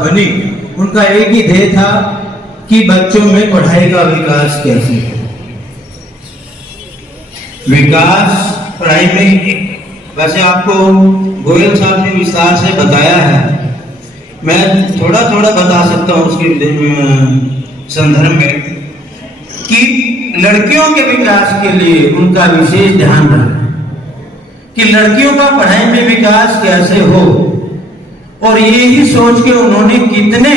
बनी, उनका एक ही ध्येय था कि बच्चों में पढ़ाई का विकास कैसे हो। विकास पढ़ाई में, वैसे आपको गोयल साहब ने विस्तार से बताया है, मैं थोड़ा थोड़ा बता सकता हूँ उसके संदर्भ में कि लड़कियों के विकास के लिए उनका विशेष ध्यान रहा कि लड़कियों का पढ़ाई में विकास कैसे हो, और यही सोच के उन्होंने कितने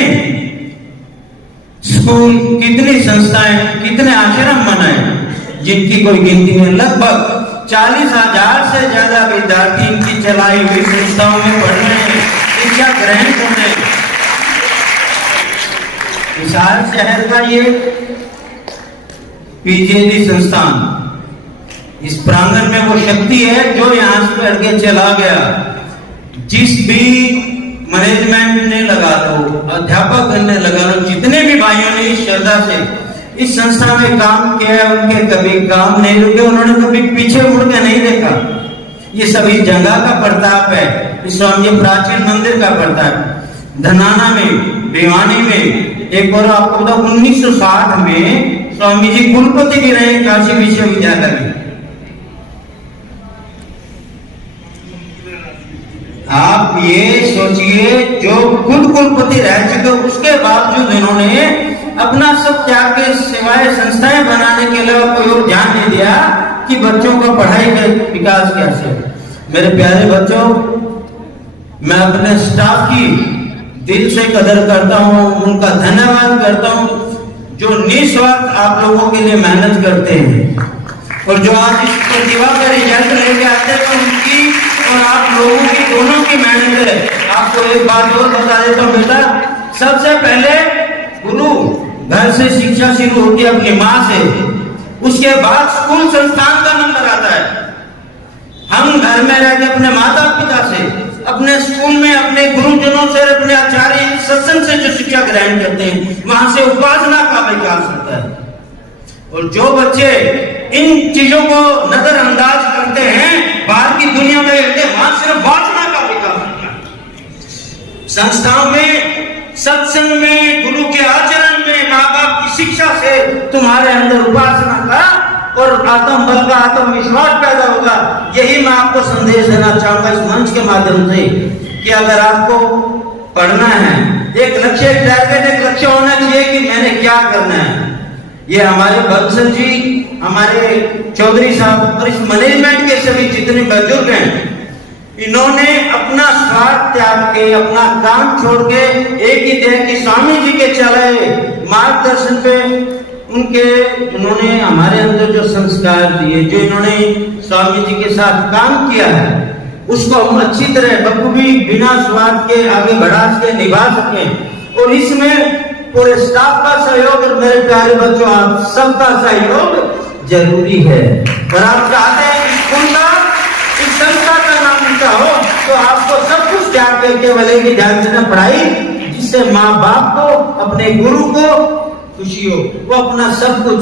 स्कूल, कितनी संस्थाएं, कितने आश्रम बनाए जिनकी कोई गिनती नहीं। लगभग 40,000 से ज्यादा विद्यार्थी इनकी चलाई हुई संस्थाओं में पढ़ रहे हैं, शिक्षा ग्रहण कर रहे हैं। विशाल शहर का ये पीजीडी संस्थान, इस प्रांगण में वो शक्ति है जो यहां से पढ़ के चला गया। जिस भी मैनेजमेंट ने लगा लो, अध्यापक ने लगा लो, जितने भी भाइयों ने इस श्रद्धा से इस संस्था में काम किया, उनके कभी काम नहीं रुके, उन्होंने कभी पीछे मुड़ के नहीं देखा। ये सभी जगह का प्रताप है, इस स्वामी प्राचीन मंदिर का प्रताप। धनाना में, भिवानी में, एक बार आपको बताओ 1960 में स्वामी जी कुलपति भी रहे काशी विश्वविद्यालय में। आप ये सोचिए, जो खुद कुलपति रह चुके, उसके बावजूद इन्होंने अपना सब त्याग के सिवाय संस्थाएं बनाने के लिए कोई और ध्यान नहीं दिया कि बच्चों का पढ़ाई का विकास कैसे। मेरे प्यारे बच्चों, मैं अपने स्टाफ की दिल से कदर करता हूँ, उनका धन्यवाद करता हूँ जो निस्वार्थ आप लोगों के लिए मेहनत करते हैं, और जो आज इस प्रतिभा का रिजल्ट लेके आते हैं, उनकी और आप लोगों की दोनों की मेहनत है। आपको एक बात और बता देता हूँ बेटा, सबसे पहले गुरु घर से शिक्षा शुरू होती है अपनी माँ से, उसके बाद स्कूल संस्थान का नंबर आता है। हम घर में रह के अपने माता पिता से, अपने स्कूल में अपने गुरुजनों से, अपने आचार्य सत्संग से जो शिक्षा ग्रहण करते हैं, वहां से उपासना का विकास होता है। और जो बच्चे इन चीजों को नजरअंदाज करते हैं, बाहर की दुनिया में रहते हैं, वहां सिर्फ वासना का विकास होता है। संस्थाओं में, सत्संग में, गुरु के आचरण में, माँ बाप की शिक्षा से तुम्हारे अंदर उपासना का और आत्म बल का, आत्मविश्वास पैदा होगा। यही मैं आपको संदेश देना चाहूंगा इस मंच के माध्यम से कि अगर आपको पढ़ना है, एक लक्ष्य, एक टारगेट, एक लक्ष्य होना चाहिए कि मैंने क्या करना है। ये हमारे बंसल जी, हमारे चौधरी साहब और इस मैनेजमेंट के सभी जितने बुजुर्ग हैं, इन्होंने अपना स्वार्थ त्याग के, अपना काम छोड़ के एक ही ध्येय कि स्वामी जी के चले मार्गदर्शन पे उनके, उन्होंने हमारे अंदर जो संस्कार दिए, जो इन्होंने स्वामी जी के साथ काम किया है, उसको हम अच्छी तरह बखूबी बिना स्वार्थ के आगे बढ़ा सके, निभा सकें। और इसमें पूरे स्टाफ का सहयोग और मेरे प्यारे बच्चों आप सबका सहयोग जरूरी है। और आप चाहते हैं कि स्कूल का, इस संस्था का नाम ऊंचा हो, तो आपको सब कुछ त्याग के केवल एक ही ध्यान देना, पढ़ाई, जिससे माँ बाप को, अपने गुरु को खुशी हो। वो अपना सब कुछ,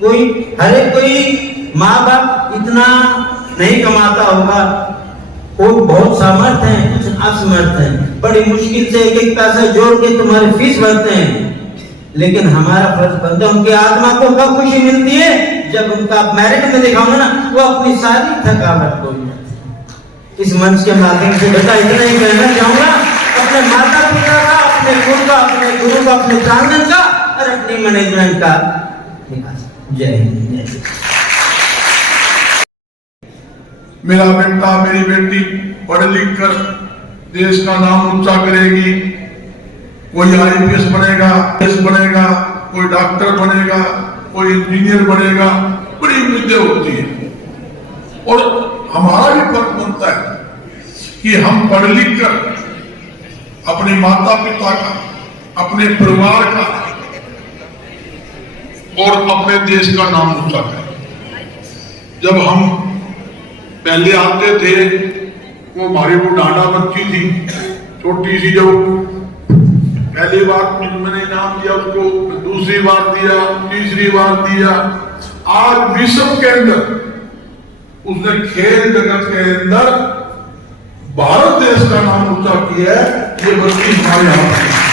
कोई हर एक कोई माँ बाप इतना नहीं कमाता होगा, कोई बहुत सामर्थ है, कुछ असमर्थ है, बड़ी मुश्किल से एक एक पैसा जोड़ के तुम्हारे फीस भरते हैं। लेकिन हमारा फर्ज बनता है, उनकी आत्मा को कब खुशी मिलती है, जब उनका मेरिट में दिखाऊंगा ना, वो अपनी सारी थकावट को। इस मंच के माध्यम से बेटा इतना ही कहना चाहूंगा, अपने माता पिता का, अपने गुरु का, अपने गुरु का, अपने प्रांगण का और अपनी मैनेजमेंट का विकास। जय हिंद, जय हिंद। मेरा बेटा, मेरी बेटी पढ़ लिख कर देश का नाम ऊंचा करेगी। कोई आईपीएस बनेगा, बनेगा, कोई डॉक्टर बनेगा, कोई इंजीनियर बनेगा, बड़ी उम्मीदें होती है। और हमारा भी फर्ज बनता है कि हम पढ़ लिख कर अपने माता पिता का, अपने परिवार का और अपने देश का नाम ऊंचा करें। जब हम पहले आते थे, वो हमारी वो डांडा बच्ची थी, छोटी सी, जो पहली बार मैंने इनाम दिया उसको, दूसरी बार दिया, तीसरी बार दिया। आज विश्व के अंदर उसने खेल जगत के अंदर भारत देश का नाम ऊंचा किया है। ये बच्ची हमारे यहाँ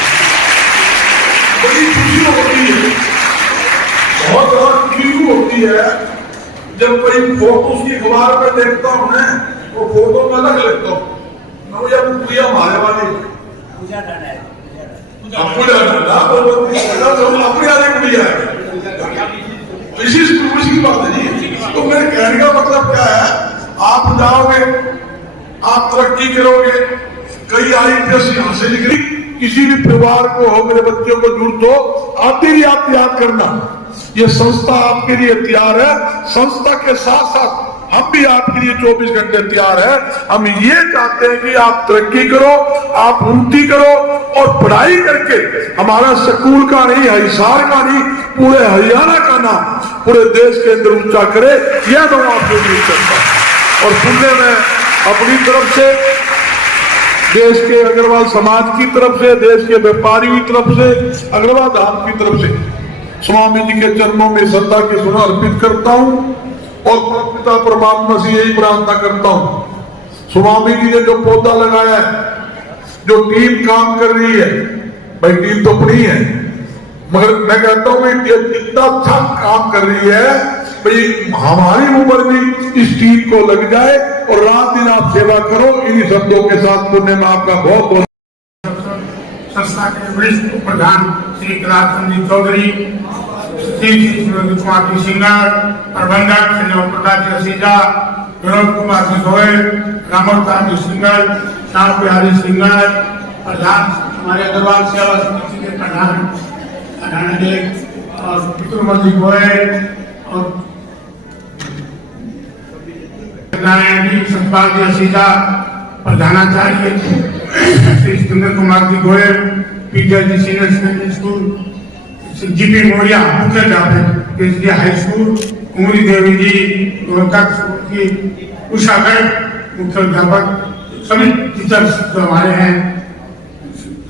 बड़ी खुशी होती है, बहुत ज्यादा खुशी होती है जब कोई फोटो उसकी अखबार में देखता हूँ ना, वो फोटो में अलग लगता हूँ ना, वो यार पूजा मारे वाली पूजा अपनी आने कुड़िया है, इसी की बात है जी। तो मेरे कहने का मतलब क्या है, आप जाओगे, आप तरक्की करोगे, कई IPS यहाँ से निकली, किसी भी परिवार को हो, मेरे बच्चों को जरूरत हो, आते ही आप याद करना, ये संस्था आपके लिए तैयार है। संस्था के साथ साथ हम भी आपके लिए 24 घंटे तैयार है। हम ये चाहते हैं कि आप तरक्की करो, आप उन्नति करो और पढ़ाई करके हमारा स्कूल का नहीं, हिसार का नहीं, पूरे हरियाणा का नाम पूरे देश के अंदर ऊंचा करे, यह मैं आपको उम्मीद करता हूं। और पुण्य में अपनी तरफ से, देश के अग्रवाल समाज की तरफ से, देश के व्यापारियों की तरफ से, अग्रवाल धाम की तरफ से स्वामी जी के चरणों में श्रद्धा की सुना अर्पित करता हूं और पिता परमात्मा से यही प्रार्थना करता हूं, स्वामी जी ने जो पौधा लगाया है, जो टीम काम कर रही है, भाई टीम तो अपनी है, मगर मैं कहता हूं इतना अच्छा काम कर रही है, भाई हमारी उम्र भी इस टीम को लग जाए और रात दिन आप सेवा करो। इन्हीं शब्दों के साथ पुण्य में आपका बहुत बहुत संस्था के वरिष्ठ प्रधान श्री कलाचंद जी चौधरी, श्री कुमार जी सिंगर, प्रबंधक श्री प्रकाश जी असीजा, विनोद कुमार जी गोयल, रामोत्तार जी सिंगर, श्याम बिहारी सिंगर, प्रधान हमारे अग्रवाल सेवा समिति के प्रधान और पितुमल जी गोयल और नारायण जी सतपाल जी असीजा, प्रधानाचार्य Shri Sundar Kumar ji Goyal, PJ senior secondary school, GP Moriya मुख्याध्यापक Kesariya high school, Kumri Devi ji Rohtak school की, उषा गर्ग मुख्याध्यापक, सभी टीचर्स जो हमारे हैं,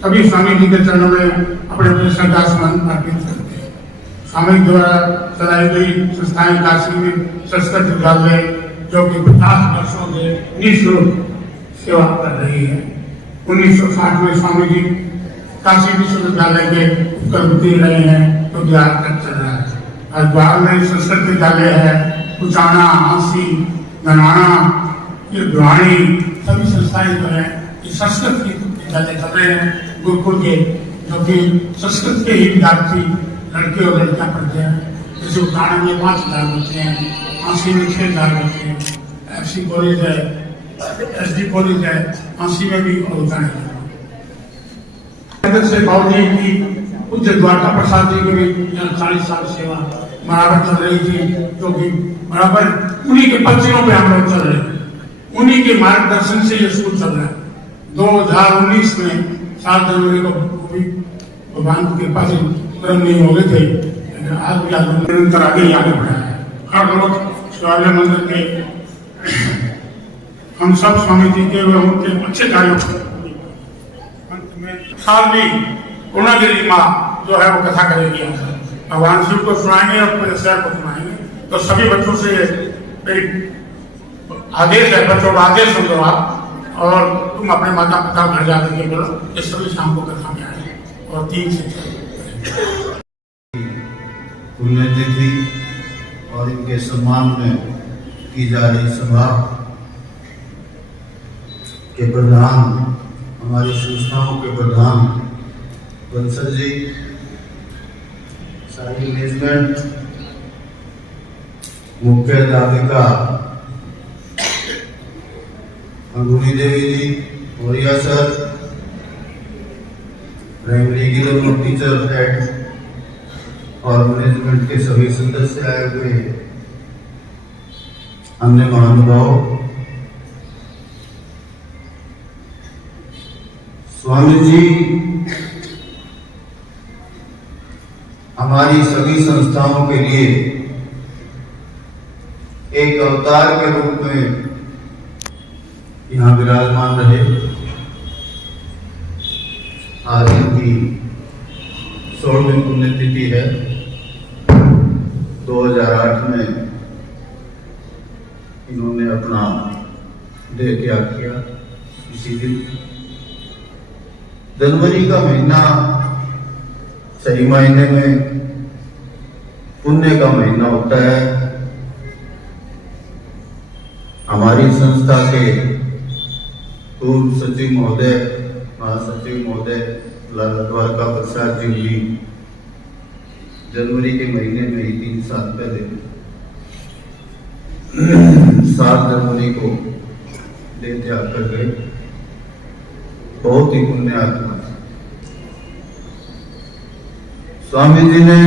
सभी स्वामी जी के चरणों में अपने अपने श्रद्धा सुमन अर्पित करते हैं। स्वामी द्वारा चलाई गई संस्थाएं काशी में संस्कृत विद्यालय जो कि 50 वर्षों से निःशुल्क सेवा कर रही है। 1960 में स्वामी जी काशी विश्वविद्यालय के उपकुलपति रहे हैं, तो बिहार तक चल रहा है। हरिद्वार में संस्कृत विद्यालय है, कुचाना, आंसी, गनाना, ये गुवाहाटी, सभी संस्थाएं जो है ये संस्कृत के विद्यालय चल रहे हैं, गुरुकुल के, जो कि संस्कृत के ही विद्यार्थी लड़के और लड़कियां पढ़ते हैं। जैसे उदाहरण में 5000 बच्चे हैं, आंसी में 6000 बच्चे हैं, FC कॉलेज है, SD कॉलेज है, आंसी में भी और उदाहरण से बाबूजी की पूज्य द्वारका प्रसाद जी की भी 40 साल सेवा बराबर चल रही थी, जो कि बराबर उन्हीं के पत्तियों पे हम लोग चल रहे हैं, उन्हीं के मार्गदर्शन से ये स्कूल चल रहा है। 2019 में 7 जनवरी को भगवान की कृपा से ब्रह्म नहीं हो गए थे, लेकिन आज भी निरंतर आगे बढ़ा है। हर रोज शिवालय मंदिर के हम सब स्वामी जी के व उनके अच्छे कार्यों साल भी पूर्णागिरी माँ जो है वो कथा करेगी, भगवान शिव को सुनाएंगे और पूरे शहर को सुनाएंगे। तो सभी बच्चों से मेरी आदेश है, बच्चों का आदेश समझो आप, और तुम अपने माता पिता घर जाकर के बोलो ये सभी शाम को कथा में आए और 3 से 6 पुण्यतिथि और इनके सम्मान में की जा रही सभा के प्रधान, हमारी संस्थाओं के प्रधान बंसल जी, सारी मैनेजमेंट, मुख्य अध्यापिका अंगुनी देवी जी, मोरिया सर, प्राइमरी की दोनों टीचर हेड और मैनेजमेंट के सभी सदस्य आए हुए अन्य महानुभाव, स्वामी जी हमारी सभी संस्थाओं के लिए एक अवतार के रूप में यहाँ विराजमान रहे। आज इनकी 16वीं पुण्यतिथि है। 2008 में इन्होंने अपना देह त्याग किया। इसी दिन जनवरी का महीना सही मायने में पुण्य का महीना होता है। हमारी संस्था के पूर्व सचिव महोदय, महासचिव महोदय द्वारका प्रसाद जी भी जनवरी के महीने में ही 3 साल पहले 7 जनवरी को देह त्याग कर गए। बहुत ही पुण्य आत्मा। स्वामी जी ने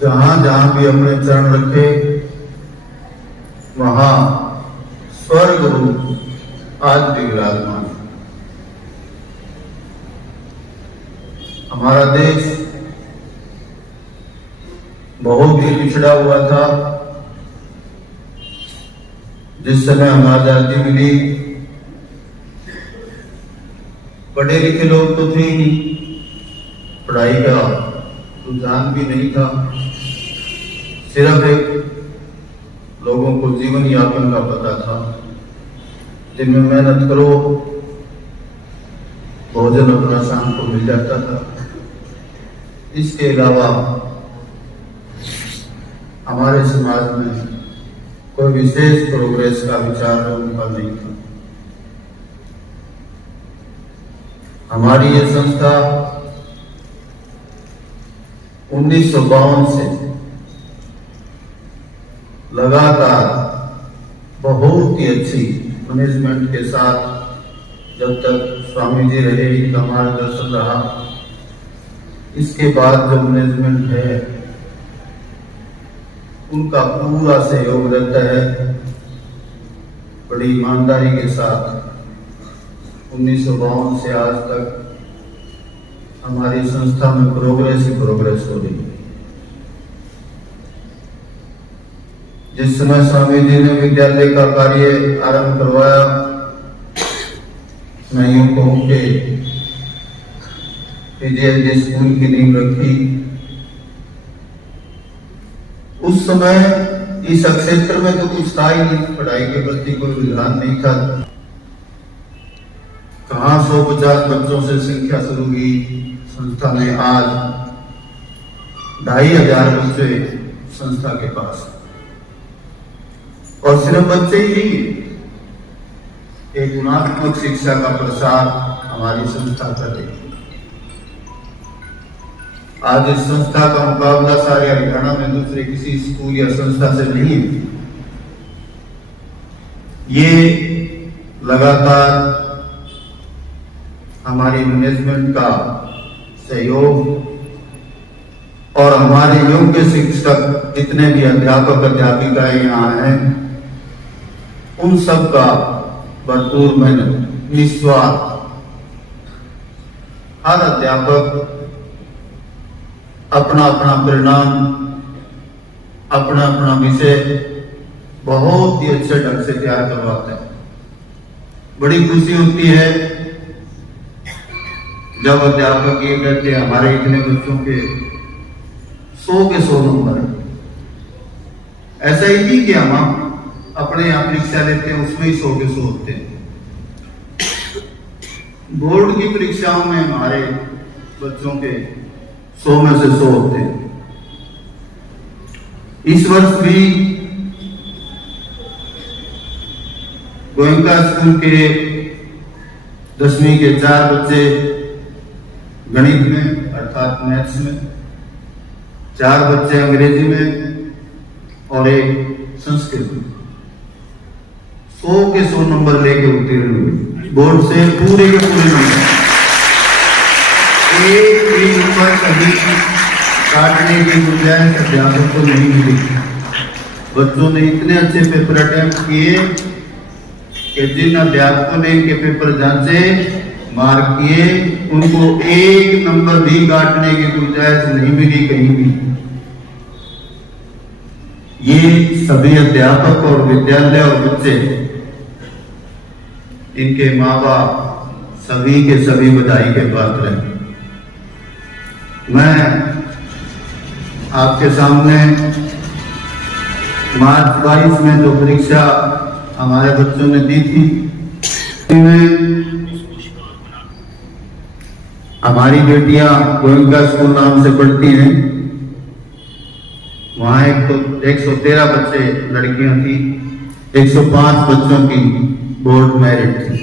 जहां जहां भी अपने चरण रखे वहां स्वर्ग रूप आज भी विराजमान। हमारा देश बहुत ही पिछड़ा हुआ था। जिस समय हमें आजादी मिली, पढ़े लिखे लोग तो थे ही, पढ़ाई का रुझान भी नहीं था। सिर्फ एक लोगों को जीवन यापन का पता था, दिन में मेहनत करो, भोजन अपना शाम को मिल जाता था। इसके अलावा हमारे समाज में कोई विशेष प्रोग्रेस का विचार उनका नहीं था। हमारी ये संस्था 1952 से लगातार बहुत ही अच्छी मैनेजमेंट के साथ, जब तक स्वामी जी रहे इनका मार्गदर्शन रहा, इसके बाद जो मैनेजमेंट है उनका पूरा सहयोग रहता है। बड़ी ईमानदारी के साथ 1952 से आज तक हमारी संस्था में प्रोग्रेस ही प्रोग्रेस हो रही है। जिस समय स्वामी जी ने विद्यालय का कार्य आरंभ करवाया, मैं यूं कहूं कि पीजीआईटी स्कूल की नींव रखी। उस समय इस क्षेत्र में तो कुछ था ही नहीं, पढ़ाई के प्रति कोई रुझान नहीं था। कहां 150 बच्चों से संख्या शुरू हुई, संस्था में आज 2500 बच्चे संस्था के पास। और सिर्फ बच्चे ही नहीं, एक गुणात्मक शिक्षा का प्रसार हमारी संस्था कर रही है। आज इस संस्था का मुकाबला सारे हरियाणा में दूसरे किसी स्कूल या संस्था से नहीं है। ये लगातार हमारी मैनेजमेंट का सहयोग और हमारे योग्य शिक्षक जितने भी अध्यापक अध्यापिकाएं यहाँ हैं, उन सब का भरपूर मेहनत, निस्वार्थ। हर अध्यापक अपना अपना परिणाम, अपना अपना विषय बहुत ही अच्छे ढंग से तैयार करवाता है। बड़ी खुशी होती है जब अध्यापक ये कहते हैं हमारे इतने बच्चों के 100 के 100 नंबर है। ऐसा ही नहीं कि हम अपने यहाँ परीक्षा लेते हैं उसमें ही 100 के 100 होते हैं। बोर्ड की परीक्षाओं में हमारे बच्चों के 100 में से 100 होते हैं। इस वर्ष भी गोयनका स्कूल के 10वीं के 4 बच्चे गणित में अर्थात मैथ्स में, 4 बच्चे अंग्रेजी में और एक संस्कृत में 100 के 100 नंबर लेके उत्तीर्ण हुए बोर्ड से, पूरे के पूरे नंबर। एक भी नंबर कभी काटने की गुंजाइश अध्यापक को नहीं मिली। बच्चों ने इतने अच्छे पेपर अटेम्प्ट किए कि जिन अध्यापकों ने इनके पेपर जांचे, मार्क किए, उनको एक नंबर भी काटने की गुंजाइश नहीं मिली कहीं भी। ये सभी अध्यापक और विद्यालय और बच्चे, इनके माँ बाप सभी के सभी बधाई के पात्र हैं। मैं आपके सामने मार्च 22 में जो परीक्षा हमारे बच्चों ने दी थी, हमारी बेटियां गोयनका स्कूल नाम से पढ़ती हैं। वहां 113 बच्चे लड़कियां थी, 105 बच्चों की बोर्ड मेरिट थी।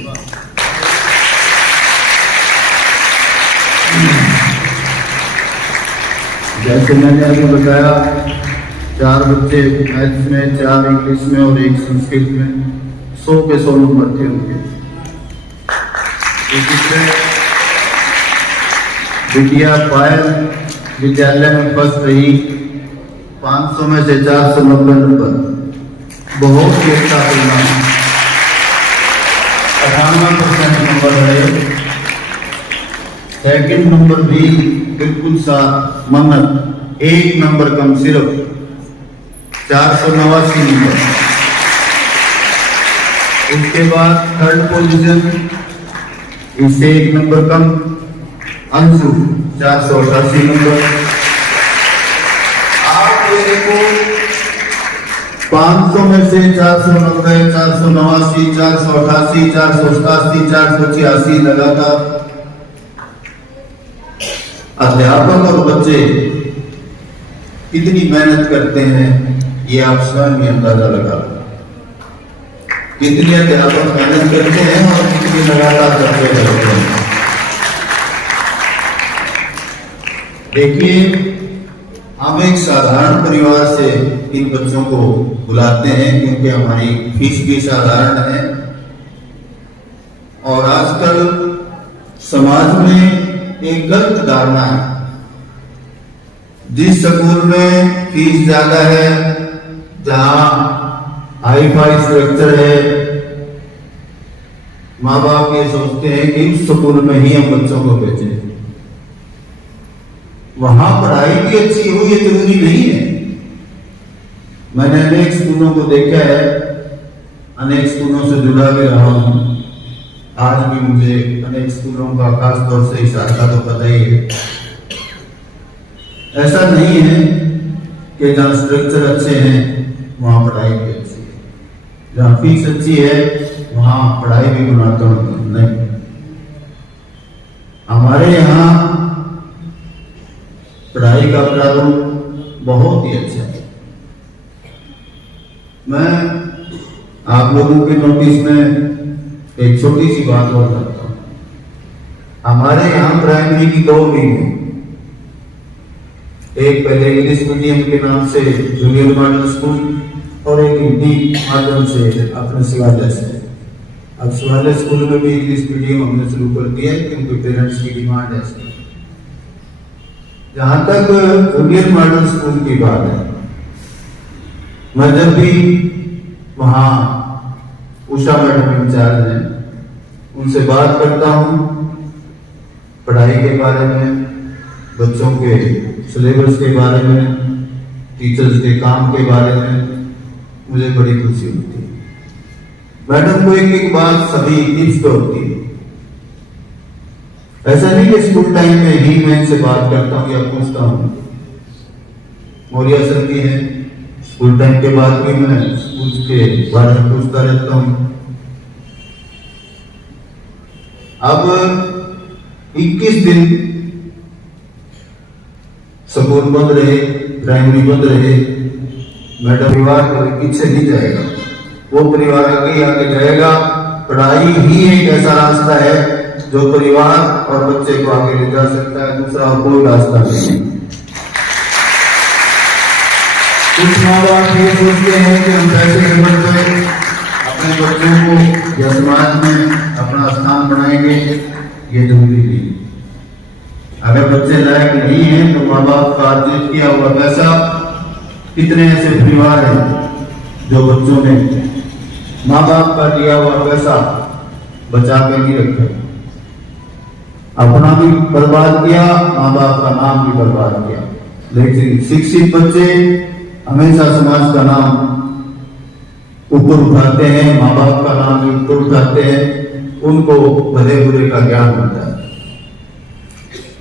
जैसे मैंने अभी बताया, 4 बच्चे मैथ्स में, 4 इंग्लिश में और 1 संस्कृत में 100 के 100 नंबर थे उनके। बिटिया पायल विद्यालय में फर्स्ट रही, 500 में से 490 नंबर, बहुत ही अच्छा परिणाम, 98% नंबर रहे। सेकंड नंबर भी बिल्कुल साथ मन्नत, 1 नंबर कम, सिर्फ 489 नंबर। उसके बाद थर्ड पोजीशन, इससे 1 नंबर कम, अंशु 488 नंबर। आप लोगों को 500 में से 490, 489, 488, 487, 486 लगातार अध्यापक और बच्चे कितनी मेहनत करते हैं, ये आप स्वयं ही अंदाजा लगा। कितने अध्यापक मेहनत करते हैं और कितनी लगातार करते रहते हैं। देखिए, हम एक साधारण परिवार से इन बच्चों को बुलाते हैं क्योंकि हमारी फीस भी साधारण है। और आजकल समाज में एक गलत धारणा है, जिस स्कूल में फीस ज्यादा है, जहां हाई फाई स्ट्रक्चर है, माँ बाप ये सोचते हैं कि उस स्कूल में ही हम बच्चों को भेजें। वहां पढ़ाई भी अच्छी हो ये जरूरी नहीं है। मैंने अनेक स्कूलों को देखा है, अनेक स्कूलों से जुड़ा भी रहा हूं। आज भी मुझे अनेक स्कूलों का खासतौर से इशारा तो पता ही है। ऐसा नहीं है कि जहाँ स्ट्रक्चर अच्छे हैं वहां पढ़ाई भी अच्छी है, जहाँ फीस अच्छी है वहां पढ़ाई भी गुणात्मक नहीं। हमारे यहाँ पढ़ाई का प्रारूप बहुत ही अच्छा है। मैं आप लोगों के नोटिस में एक छोटी सी बात और करता हूं। हमारे यहाँ प्राइमरी की 2 विंग है। एक पहले इंग्लिश मीडियम के नाम से जूनियर मॉडल स्कूल और एक हिंदी माध्यम से अपने शिवालय से। अब शिवालय स्कूल में भी इंग्लिश मीडियम हमने शुरू कर दिया है क्योंकि पेरेंट्स की डिमांड है। जहां तक जूनियर मॉडल स्कूल की बात है, मैं जब भी वहां उषा मैडम इंचार्ज हैं, उनसे बात करता हूं पढ़ाई के बारे में, बच्चों के सिलेबस के बारे में, टीचर्स के काम के बारे में, मुझे बड़ी खुशी होती है। मैडम को एक एक बात सभी टिप्स पे होती है। ऐसा नहीं कि स्कूल टाइम में ही मैं इनसे बात करता हूं या पूछता हूं। मौर्या सर भी है, स्कूल टाइम के बाद भी मैं स्कूल के बारे में पूछता रहता हूं। अब 21 दिन स्कूल बंद रहे, प्राइमरी बंद रहे, मैडम परिवार को पीछे नहीं जाएगा, वो परिवार आगे आगे जाएगा। पढ़ाई ही एक ऐसा रास्ता है जो परिवार और बच्चे को आगे ले जा सकता है, दूसरा और कोई रास्ता नहीं। कुछ माँ बाप ये सोचते हैं कि हम पैसे खर्च करें, अपने बच्चों को या समाज में अपना स्थान बनाएंगे, ये जरूरी नहीं। अगर बच्चे लायक नहीं है तो माँ बाप का अर्जित किया हुआ पैसा, कितने ऐसे परिवार हैं जो बच्चों ने माँ बाप का दिया हुआ पैसा बचा कर नहीं रखा, अपना भी बर्बाद किया, माँ बाप का नाम भी बर्बाद किया। लेकिन शिक्षित बच्चे हमेशा समाज का नाम ऊपर उठाते हैं, माँ बाप का नाम भी ऊपर उठाते हैं, उनको भले बुरे का ज्ञान होता है।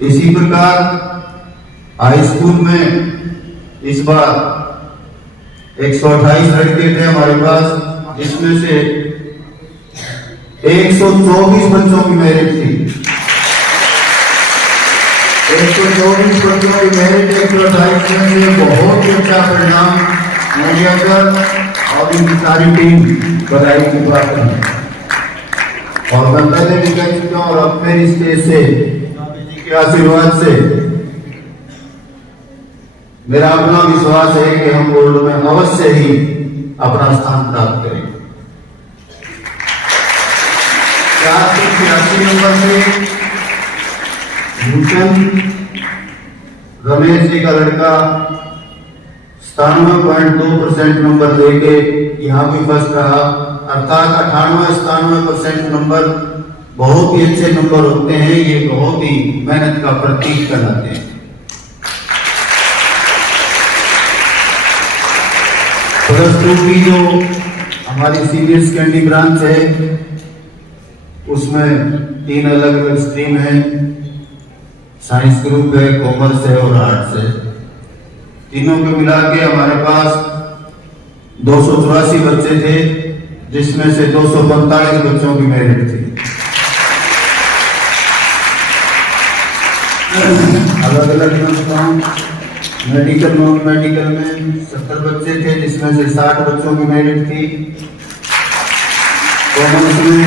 इसी प्रकार हाई स्कूल में इस बार 128 लड़के थे हमारे पास, जिसमें से 124 बच्चों की मेरिट थी। 124 बच्चों की मेरिट 128 में से बहुत ही अच्छा परिणाम मूल्यांकन और इनकी सारी टीम बधाई की बात है। और मैं पहले भी कह चुका हूं और अब मेरी स्टेज से स्वामी जी के आशीर्वाद से मेरा अपना विश्वास है कि हम बोर्ड में अवश्य ही अपना स्थान प्राप्त करेंगे। 486 नंबर से भूषण रमेश जी का लड़का 97.2% नंबर लेके यहाँ भी फर्स्ट रहा, अर्थात 98-97% नंबर बहुत ही अच्छे नंबर होते हैं। ये बहुत ही मेहनत का प्रतीक कहलाते हैं। +2 की जो हमारी सीनियर सेकेंडरी ब्रांच है उसमें 3 अलग अलग स्ट्रीम है, साइंस ग्रुप है, कॉमर्स है और आर्ट्स है। तीनों को मिला के हमारे पास 284 बच्चे थे, जिसमें से 245 बच्चों की मेरिट थी। अलग अलग संस्थाओं मेडिकल नॉन मेडिकल में 70 बच्चे थे, जिसमें से 60 बच्चों की मेरिट थी। कॉमर्स में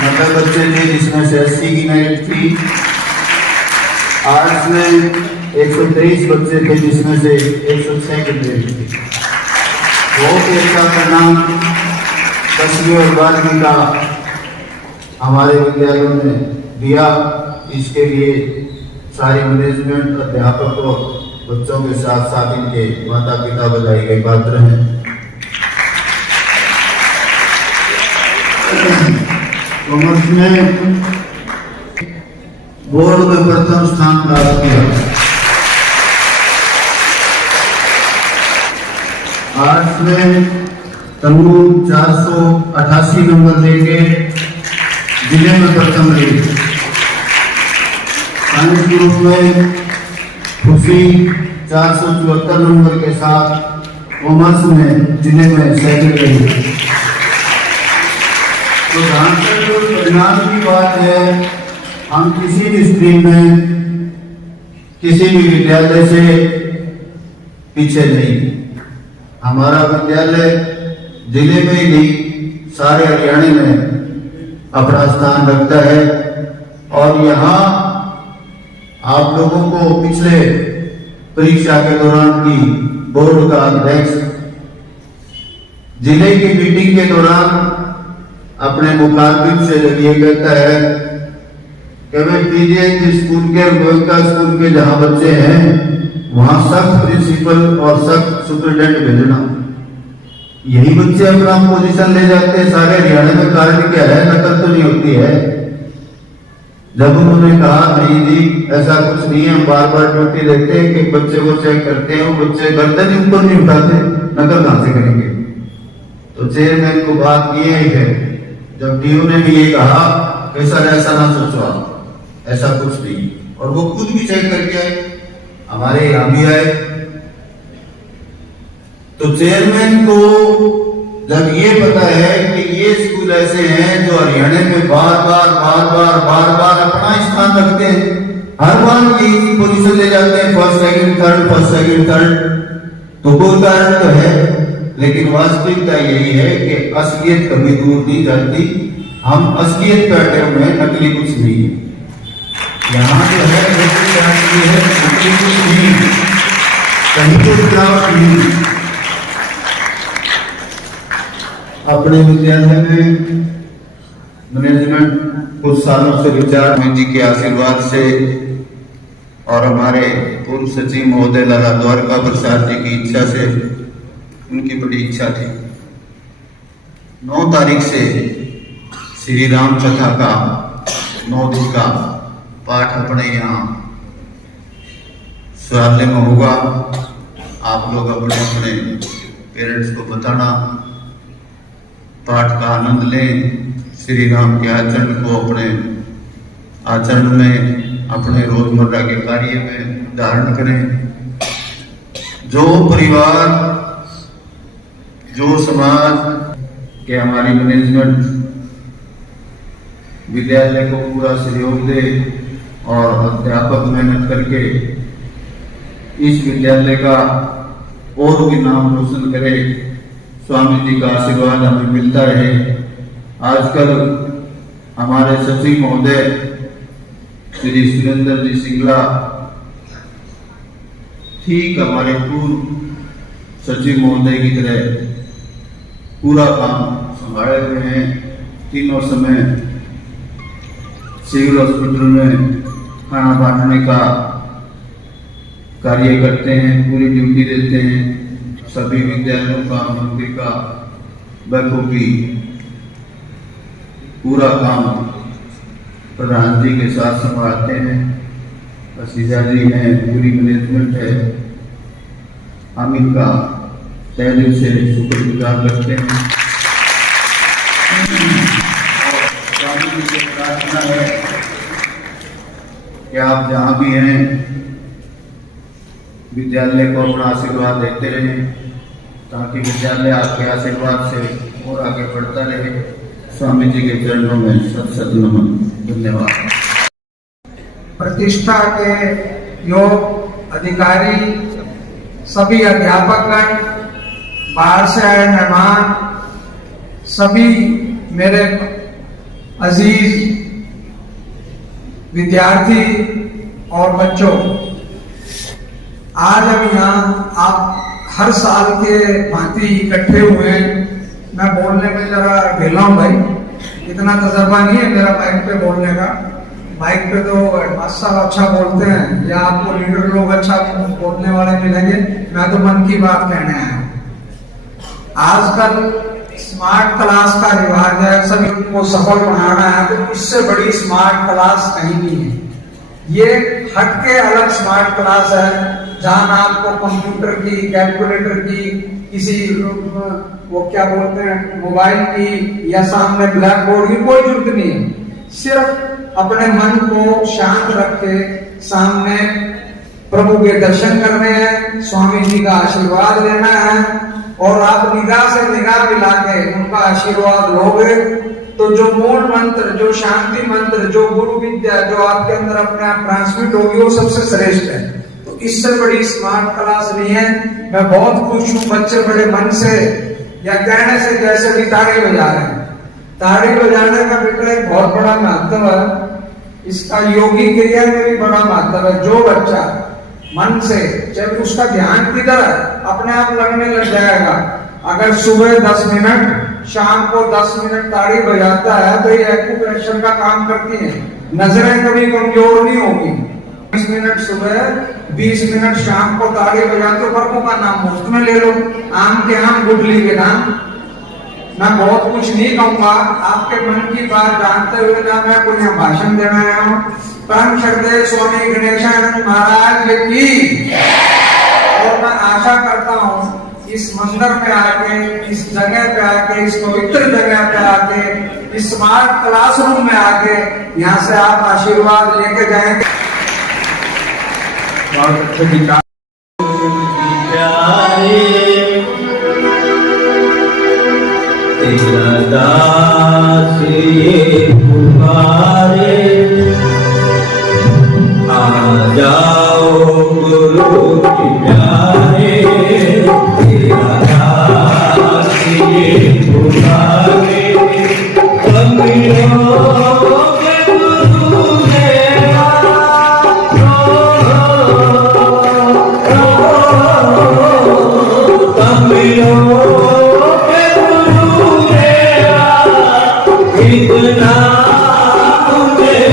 90 बच्चे थे, जिसमें से 80 की मेरिट थी। आर्ट्स में 123 बच्चे थे, जिसमें से 106 की मेरिट थी। बहुत ही अच्छा परिणाम 10वीं और 12वीं का हमारे विद्यालयों ने दिया। इसके लिए सारी मैनेजमेंट, अध्यापक और बच्चों के साथ साथ इनके माता पिता बधाई के पात्र हैं। कॉमर्स में बोर्ड में प्रथम स्थान प्राप्त किया। आर्ट्स में तनु 488 नंबर लेके जिले में प्रथम रही। साइंस ग्रुप में खुशी 474 नंबर के साथ कॉमर्स में जिले में सेकंड रही। तो जहां तक परिणाम की बात है, हम किसी भी स्ट्रीम में किसी भी विद्यालय से पीछे नहीं। हमारा विद्यालय जिले में ही नहीं, सारे हरियाणा में अपना स्थान रखता है। और यहाँ आप लोगों को पिछले परीक्षा के दौरान की बोर्ड का अध्यक्ष जिले की मीटिंग के दौरान अपने मुखारबिन से जब ये कहता है कि भाई पीजीआई स्कूल के और गोयका स्कूल के जहां बच्चे हैं वहां सख्त प्रिंसिपल और सख्त सुपरिटेंडेंट भेजना। यही बच्चे अपना पोजीशन ले जाते हैं सारे हरियाणा में। कारण क्या है? नकल तो नहीं होती है। जब उन्होंने कहा नहीं जी ऐसा कुछ नहीं है, हम बार बार ड्यूटी देते हैं कि बच्चे को चेक करते हैं, वो बच्चे गर्दन ही ऊपर नहीं उठाते, नकल कहां से करेंगे? तो चेयरमैन को बात ये ही है, जब डीओ ने भी ये कहा कि सर ऐसा ना सोचो आप, ऐसा कुछ नहीं। और वो खुद भी चेक करके आए, हमारे यहां भी आए। तो चेयरमैन को जब ये पता है कि ये स्कूल ऐसे हैं जो हरियाणा में बार बार अपना स्थान रखते हैं, हर बार यही पोजीशन ले जाते हैं, फर्स्ट सेकंड थर्ड, तो कोई कारण तो है। लेकिन वास्तविकता यही है कि असलियत कभी दूर नहीं जाती। हम असलियत पे अटे हुए हैं, नकली कुछ नहीं। यहाँ जो है नकली कुछ नहीं, कहीं तो गिरावट नहीं। अपने विद्यालय में मैनेजमेंट कुछ सालों से विचार जी के आशीर्वाद से और हमारे पूर्व सचिव महोदय लाला द्वारका प्रसाद जी की इच्छा से, उनकी बड़ी इच्छा थी, 9 तारीख से श्री राम कथा का 9 दिन का पाठ अपने यहाँ स्वाध्याय में होगा। आप लोग अपने अपने पेरेंट्स को बताना, पाठ का आनंद लें, श्री राम के आचरण को अपने आचरण में, अपने रोजमर्रा के कार्य में धारण करें। जो परिवार, जो समाज के हमारी मैनेजमेंट विद्यालय को पूरा सहयोग दे, और अध्यापक मेहनत करके इस विद्यालय का और भी नाम रोशन करे। स्वामी जी का आशीर्वाद हमें मिलता रहे। आजकल हमारे सचिव महोदय श्री सुरेंद्र जी सिंगला ठीक हमारे पूर्व सचिव महोदय की तरह पूरा काम संभाले हुए हैं। तीनों समय सिविल हॉस्पिटल में खाना बांटने का कार्य करते हैं, पूरी ड्यूटी देते हैं। सभी विद्यालयों का, मंदिर का बखूबी पूरा काम प्रधान जी के साथ संभालते हैं। असीजा जी हैं, पूरी मैनेजमेंट है। हम इनका तहे दिल से शुक्रगुजार करते हैं। और स्वामी जी से प्रार्थना है कि आप जहाँ भी हैं विद्यालय को अपना आशीर्वाद देते रहें, ताकि विद्यालय आपके आशीर्वाद से और आगे बढ़ता रहे। स्वामी जी के चरणों में सत सत नमन। धन्यवाद। प्रतिष्ठा के योग अधिकारी, सभी अध्यापकगण, बाहर से आए मेहमान, सभी मेरे अजीज विद्यार्थी और बच्चों, आज हम यहाँ आप हर साल के भांति इकट्ठे हुए हैं। मैं बोलने में जरा ढीला हूँ भाई, इतना तजर्बा नहीं है मेरा माइक पे बोलने का। माइक पे तो हेडमास्टर साहब अच्छा बोलते हैं या आपको लीडर लोग अच्छा बोलने वाले मिलेंगे। मैं तो मन की बात कहने आया हूँ। आजकल स्मार्ट क्लास का रिवाज है, सभी को सफल बनाना है, तो इससे बड़ी स्मार्ट क्लास कहीं नहीं है। ये हटके अलग स्मार्ट क्लास है, जहां आपको कंप्यूटर की, कैलकुलेटर की, किसी वो क्या बोलते हैं मोबाइल की या सामने ब्लैक बोर्ड की कोई जरूरत नहीं है। सिर्फ अपने मन को शांत रख के सामने प्रभु के दर्शन करने हैं, स्वामी जी का आशीर्वाद लेना है। और आप निगाह से निगाह मिला के उनका आशीर्वाद लोगे तो जो मूल मंत्र, जो शांति मंत्र, जो गुरु विद्या जो आपके अंदर अपने आप ट्रांसमिट होगी, वो सबसे श्रेष्ठ है। तो इससे बड़ी स्मार्ट क्लास नहीं है। मैं बहुत खुश हूँ, बच्चे बड़े मन से या कहने से जैसे भी ताड़ी बजा रहे हैं। ताड़ी बजाने का बेटा एक बहुत बड़ा महत्व है, इसका योगी क्रिया में भी बड़ा महत्व है। जो बच्चा मन से, जब उसका ध्यान किधर है, अपने आप लगने लग जाएगा। अगर सुबह 10 मिनट, शाम को 10 मिनट ताड़ी बजाता है तो ये एक्यूप्रेशर का काम करती है। नजरें कभी कमजोर नहीं होगी। 20 मिनट सुबह, 20 मिनट शाम को ताड़ी बजाते, प्रभु का नाम मुफ्त में ले लो। आम के आम, गुठली के नाम। मैं बहुत कुछ नहीं कहूंगा, आपके मन की बात जानते हुए ना मैं कोई भाषण देना आया हूँ। परम श्रद्धेय स्वामी गणेशानंद महाराज की। और मैं आशा करता हूँ इस मंदिर पे आके, इस जगह पे आके, इस पवित्र जगह पे आके, इस स्मार्ट क्लासरूम में आके यहाँ से आप आशीर्वाद लेके जाएंगे। बहुत अच्छे विचार। तेरा दास ये पुकारे, आ जाओ गुरु के प्यारे। तेरा दास ये पुकारे, कमियों के गुरु देवा, कमियों इतना मुझे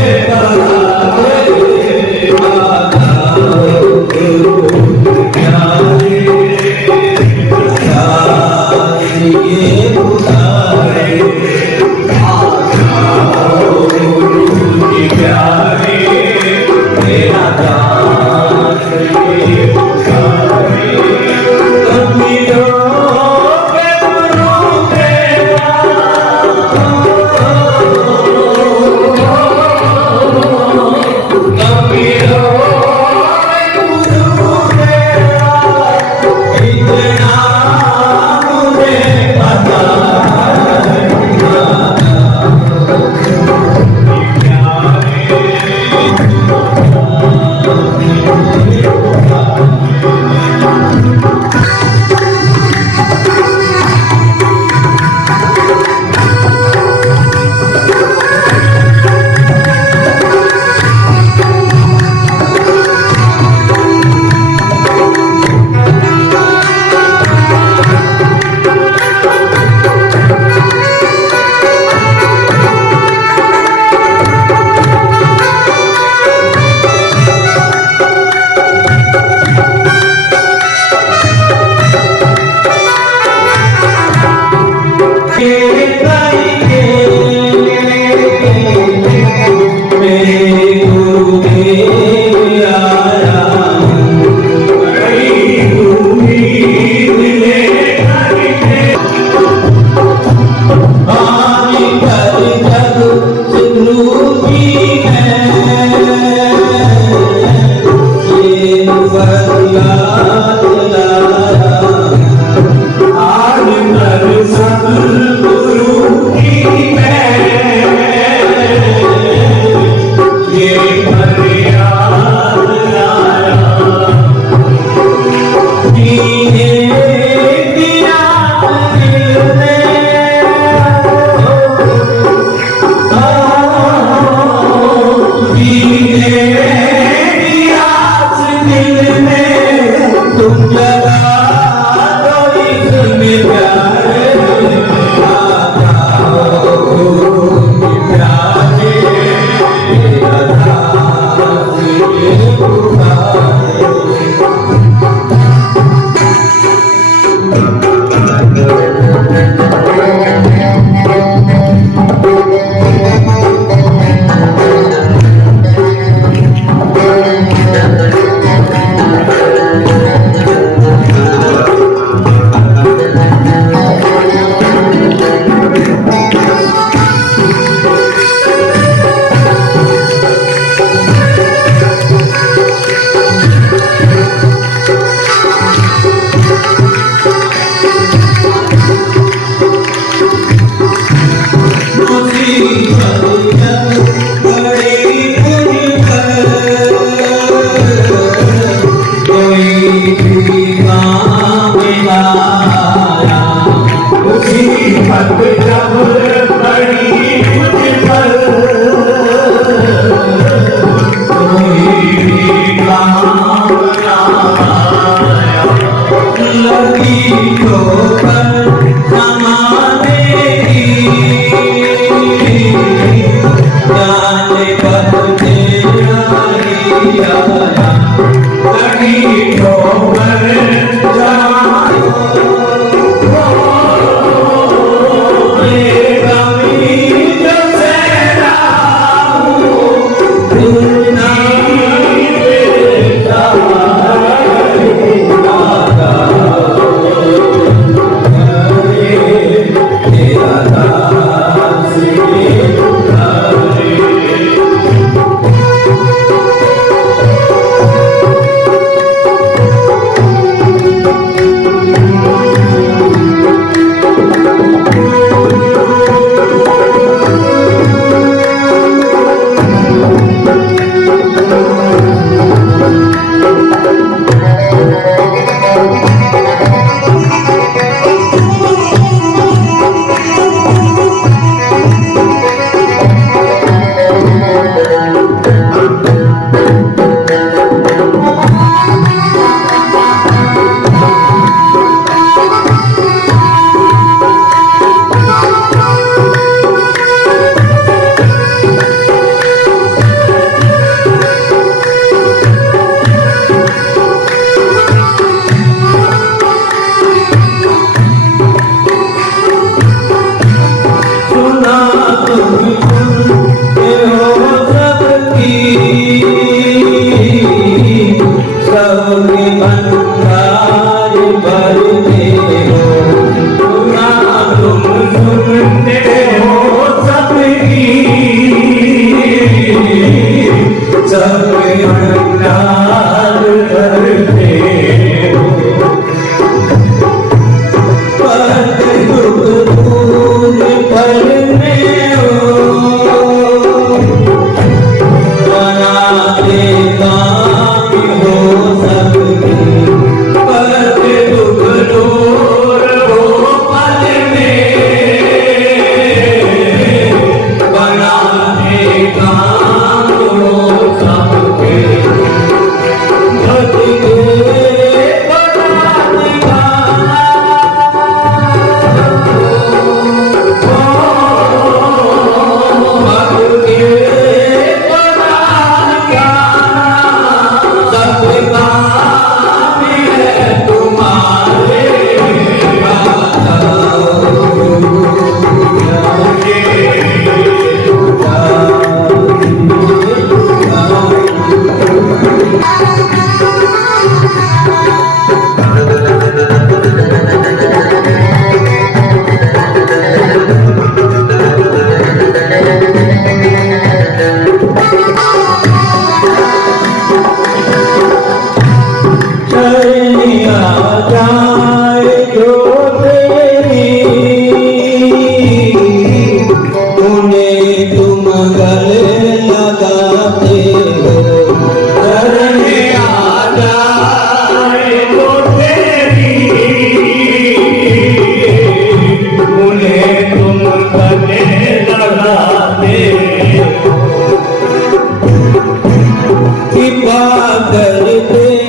करते